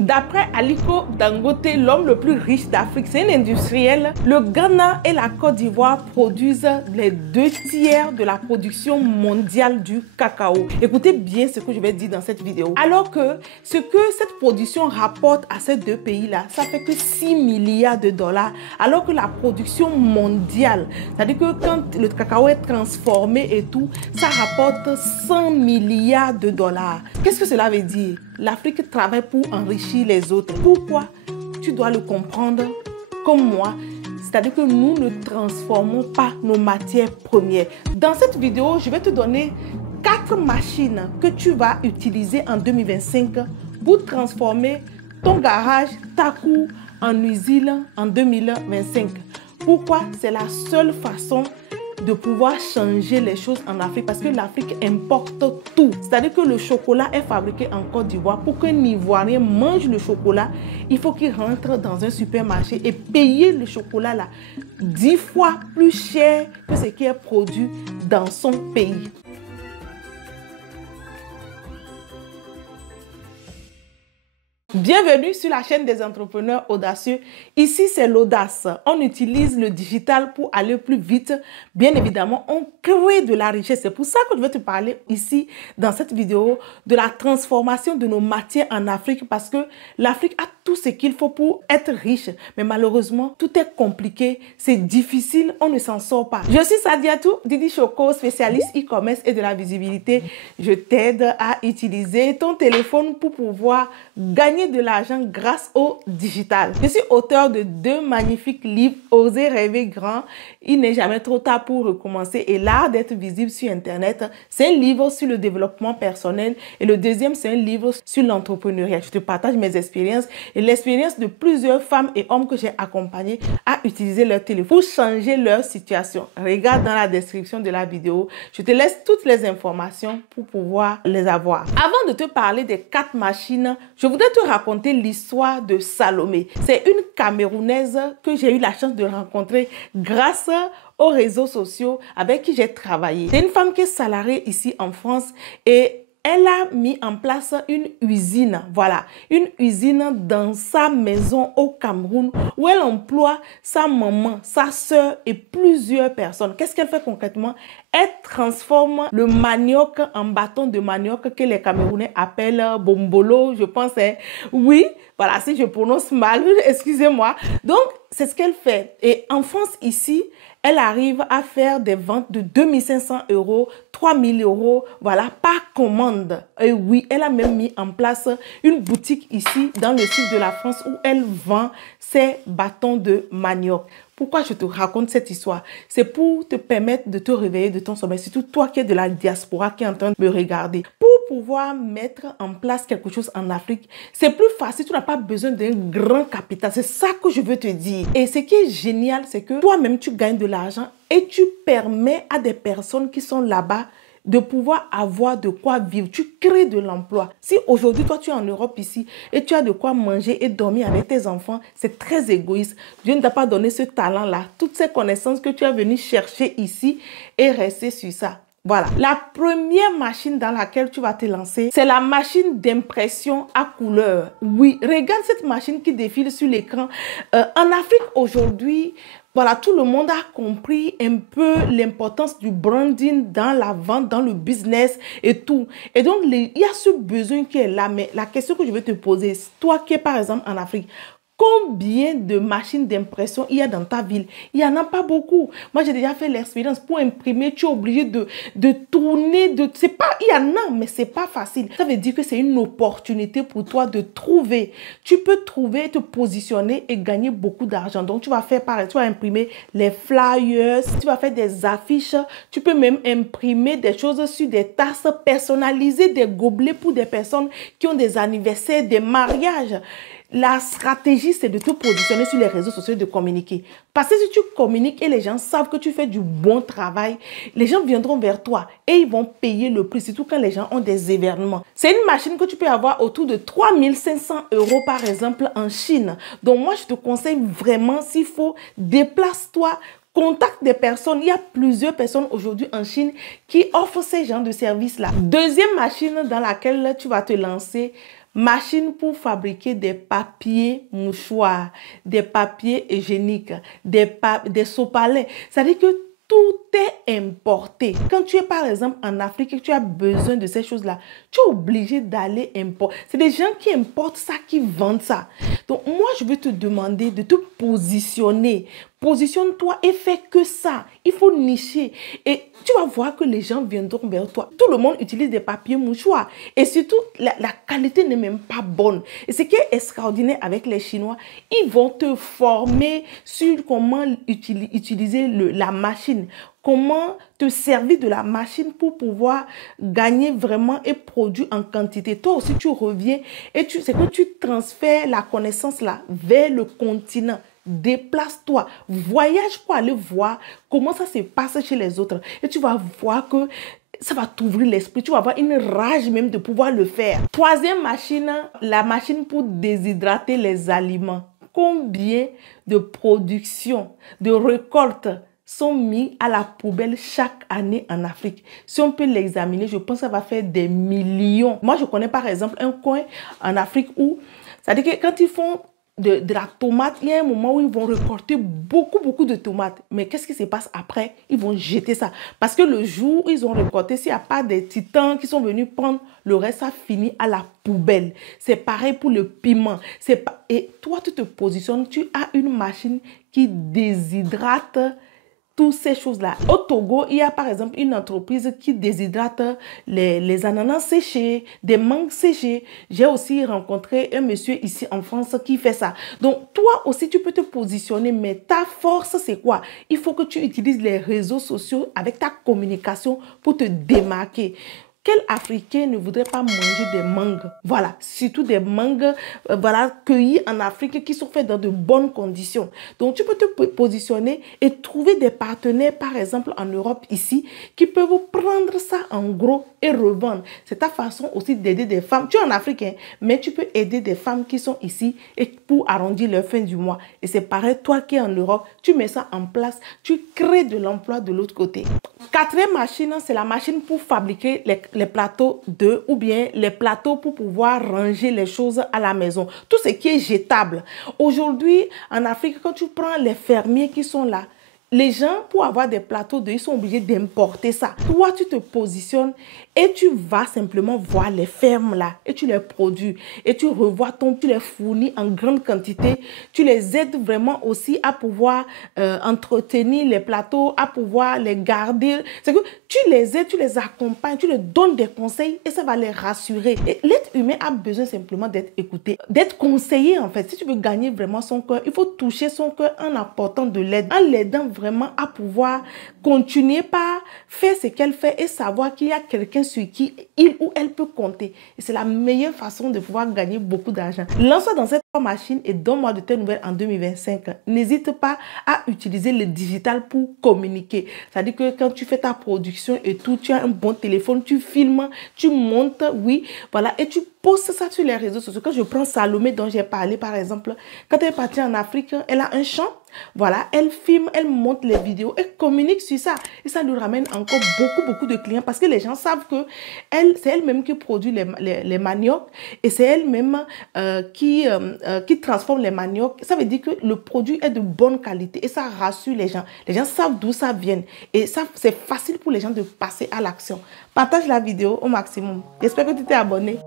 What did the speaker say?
D'après Aliko Dangote, l'homme le plus riche d'Afrique, c'est un industriel. Le Ghana et la Côte d'Ivoire produisent les 2/3 de la production mondiale du cacao. Écoutez bien ce que je vais dire dans cette vidéo. Alors que ce que cette production rapporte à ces deux pays-là, ça fait que 6 milliards de dollars. Alors que la production mondiale, c'est-à-dire que quand le cacao est transformé et tout, ça rapporte 100 milliards de dollars. Qu'est-ce que cela veut dire? L'Afrique travaille pour enrichir les autres. Pourquoi? Tu dois le comprendre comme moi. C'est-à-dire que nous ne transformons pas nos matières premières. Dans cette vidéo, je vais te donner 4 machines que tu vas utiliser en 2025 pour transformer ton garage, ta cour en usine en 2025. Pourquoi? C'est la seule façon de pouvoir changer les choses en Afrique parce que l'Afrique importe tout. C'est-à-dire que le chocolat est fabriqué en Côte d'Ivoire. Pour qu'un Ivoirien mange le chocolat, il faut qu'il rentre dans un supermarché et payer le chocolat là 10 fois plus cher que ce qui est produit dans son pays. Bienvenue sur la chaîne des entrepreneurs audacieux. Ici, c'est l'audace. On utilise le digital pour aller plus vite. Bien évidemment, on crée de la richesse. C'est pour ça que je vais te parler ici, dans cette vidéo, de la transformation de nos matières en Afrique parce que l'Afrique a tout ce qu'il faut pour être riche. Mais malheureusement, tout est compliqué. C'est difficile. On ne s'en sort pas. Je suis Sadiatou Didi Choco, spécialiste e-commerce et de la visibilité. Je t'aide à utiliser ton téléphone pour pouvoir gagner de l'argent grâce au digital. Je suis auteur de 2 magnifiques livres, Oser rêver grand, il n'est jamais trop tard pour recommencer et l'art d'être visible sur Internet. C'est un livre sur le développement personnel et le deuxième, c'est un livre sur l'entrepreneuriat. Je te partage mes expériences et l'expérience de plusieurs femmes et hommes que j'ai accompagnés à utiliser leur téléphone pour changer leur situation. Regarde dans la description de la vidéo. Je te laisse toutes les informations pour pouvoir les avoir. Avant de te parler des 4 machines, je voudrais te raconter l'histoire de Salomé. C'est une Camerounaise que j'ai eu la chance de rencontrer grâce aux réseaux sociaux avec qui j'ai travaillé. C'est une femme qui est salariée ici en France et elle a mis en place une usine, voilà, une usine dans sa maison au Cameroun où elle emploie sa maman, sa soeur et plusieurs personnes. Qu'est-ce qu'elle fait concrètement? Elle transforme le manioc en bâton de manioc que les Camerounais appellent bombolo, je pense. Oui, voilà, si je prononce mal, excusez-moi. Donc, c'est ce qu'elle fait. Et en France, ici, elle arrive à faire des ventes de 2500 €, 3000 €, voilà, par commande. Et oui, elle a même mis en place une boutique ici, dans le sud de la France, où elle vend ses bâtons de manioc. Pourquoi je te raconte cette histoire? C'est pour te permettre de te réveiller de ton sommeil, surtout toi qui es de la diaspora qui est en train de me regarder. Pour pouvoir mettre en place quelque chose en Afrique, c'est plus facile, tu n'as pas besoin d'un grand capital. C'est ça que je veux te dire. Et ce qui est génial, c'est que toi-même, tu gagnes de l'argent et tu permets à des personnes qui sont là-bas de pouvoir avoir de quoi vivre. Tu crées de l'emploi. Si aujourd'hui, toi, tu es en Europe ici et tu as de quoi manger et dormir avec tes enfants, c'est très égoïste. Dieu ne t'a pas donné ce talent-là. Toutes ces connaissances que tu es venu chercher ici et rester sur ça. Voilà. La première machine dans laquelle tu vas te lancer, c'est la machine d'impression à couleur. Oui, regarde cette machine qui défile sur l'écran. En Afrique aujourd'hui, voilà, tout le monde a compris un peu l'importance du branding dans la vente, dans le business et tout. Et donc, il y a ce besoin qui est là. Mais la question que je vais te poser, toi qui es par exemple en Afrique, combien de machines d'impression il y a dans ta ville? Il n'y en a pas beaucoup. Moi, j'ai déjà fait l'expérience. Pour imprimer, tu es obligé de tourner. C'est pas, il y en a, mais c'est pas facile. Ça veut dire que c'est une opportunité pour toi de trouver. Tu peux trouver, te positionner et gagner beaucoup d'argent. Donc, tu vas faire pareil. Tu vas imprimer les flyers. Tu vas faire des affiches. Tu peux même imprimer des choses sur des tasses personnalisées, des gobelets pour des personnes qui ont des anniversaires, des mariages. La stratégie, c'est de te positionner sur les réseaux sociaux et de communiquer. Parce que si tu communiques et les gens savent que tu fais du bon travail, les gens viendront vers toi et ils vont payer le prix, surtout quand les gens ont des événements. C'est une machine que tu peux avoir autour de 3500 € par exemple en Chine. Donc moi, je te conseille vraiment, s'il faut, déplace-toi. Contacte des personnes. Il y a plusieurs personnes aujourd'hui en Chine qui offrent ces genres de services-là. Deuxième machine dans laquelle tu vas te lancer, Machine pour fabriquer des papiers mouchoirs, des papiers hygiéniques, des sopalins. C'est-à-dire que tout est importé. Quand tu es par exemple en Afrique et que tu as besoin de ces choses-là, tu es obligé d'aller importer. C'est des gens qui importent ça, qui vendent ça. Donc moi, je veux te demander de te positionner. Positionne-toi et fais que ça. Il faut nicher. Et tu vas voir que les gens viendront vers toi. Tout le monde utilise des papiers mouchoirs. Et surtout, la qualité n'est même pas bonne. Et ce qui est extraordinaire avec les Chinois, ils vont te former sur comment utiliser la machine. Comment te servir de la machine pour pouvoir gagner vraiment et produire en quantité. Toi aussi, tu reviens et c'est que tu transfères la connaissance là vers le continent. Déplace-toi, voyage pour aller voir comment ça se passe chez les autres. Et tu vas voir que ça va t'ouvrir l'esprit. Tu vas avoir une rage même de pouvoir le faire. Troisième machine, la machine pour déshydrater les aliments. Combien de productions, de récoltes sont mis à la poubelle chaque année en Afrique? Si on peut l'examiner, je pense que ça va faire des millions. Moi, je connais par exemple un coin en Afrique où, c'est-à-dire que quand ils font de la tomate, il y a un moment où ils vont récolter beaucoup de tomates. Mais qu'est-ce qui se passe après? Ils vont jeter ça. Parce que le jour où ils ont récolté, s'il n'y a pas des titans qui sont venus prendre le reste, ça finit à la poubelle. C'est pareil pour le piment. Et toi, tu te positionnes, tu as une machine qui déshydrate toutes ces choses-là. Au Togo, il y a par exemple une entreprise qui déshydrate les ananas séchés, des mangues séchées. J'ai aussi rencontré un monsieur ici en France qui fait ça. Donc, toi aussi, tu peux te positionner, mais ta force, c'est quoi? Il faut que tu utilises les réseaux sociaux avec ta communication pour te démarquer. Quel Africain ne voudrait pas manger des mangues? Voilà, surtout des mangues voilà, cueillies en Afrique qui sont faites dans de bonnes conditions. Donc, tu peux te positionner et trouver des partenaires, par exemple en Europe ici, qui peuvent prendre ça en gros et revendre. C'est ta façon aussi d'aider des femmes. Tu es en Afrique, hein, mais tu peux aider des femmes qui sont ici et pour arrondir leur fin du mois. Et c'est pareil, toi qui es en Europe, tu mets ça en place, tu crées de l'emploi de l'autre côté. Quatrième machine, c'est la machine pour fabriquer les plateaux d'œufs ou bien les plateaux pour pouvoir ranger les choses à la maison. Tout ce qui est jetable. Aujourd'hui, en Afrique, quand tu prends les fermiers qui sont là, les gens, pour avoir des plateaux d'œufs, ils sont obligés d'importer ça. Toi, tu te positionnes et tu vas simplement voir les fermes là et tu les produis. Et tu revois tu les fournis en grande quantité. Tu les aides vraiment aussi à pouvoir entretenir les plateaux, à pouvoir les garder. C'est que tu les aides, tu les accompagnes, tu leur donnes des conseils et ça va les rassurer. Et l'être humain a besoin simplement d'être écouté, d'être conseillé en fait. Si tu veux gagner vraiment son cœur, il faut toucher son cœur en apportant de l'aide, en l'aidant vraiment à pouvoir continuer par faire ce qu'elle fait et savoir qu'il y a quelqu'un sur qui il ou elle peut compter. Et c'est la meilleure façon de pouvoir gagner beaucoup d'argent. Lance-toi dans cette machine et donne-moi de tes nouvelles en 2025. N'hésite pas à utiliser le digital pour communiquer. C'est-à-dire que quand tu fais ta production et tout, tu as un bon téléphone, tu filmes, tu montes, oui, voilà, et tu postes ça sur les réseaux sociaux. Quand je prends Salomé dont j'ai parlé par exemple, quand elle est partie en Afrique, elle a un champ. Voilà, elle filme, elle monte les vidéos, elle communique sur ça. Et ça lui ramène encore beaucoup de clients parce que les gens savent que c'est elle-même qui produit les maniocs et c'est elle-même qui transforme les maniocs. Ça veut dire que le produit est de bonne qualité et ça rassure les gens. Les gens savent d'où ça vient et ça, c'est facile pour les gens de passer à l'action. Partage la vidéo au maximum. J'espère que tu t'es abonné.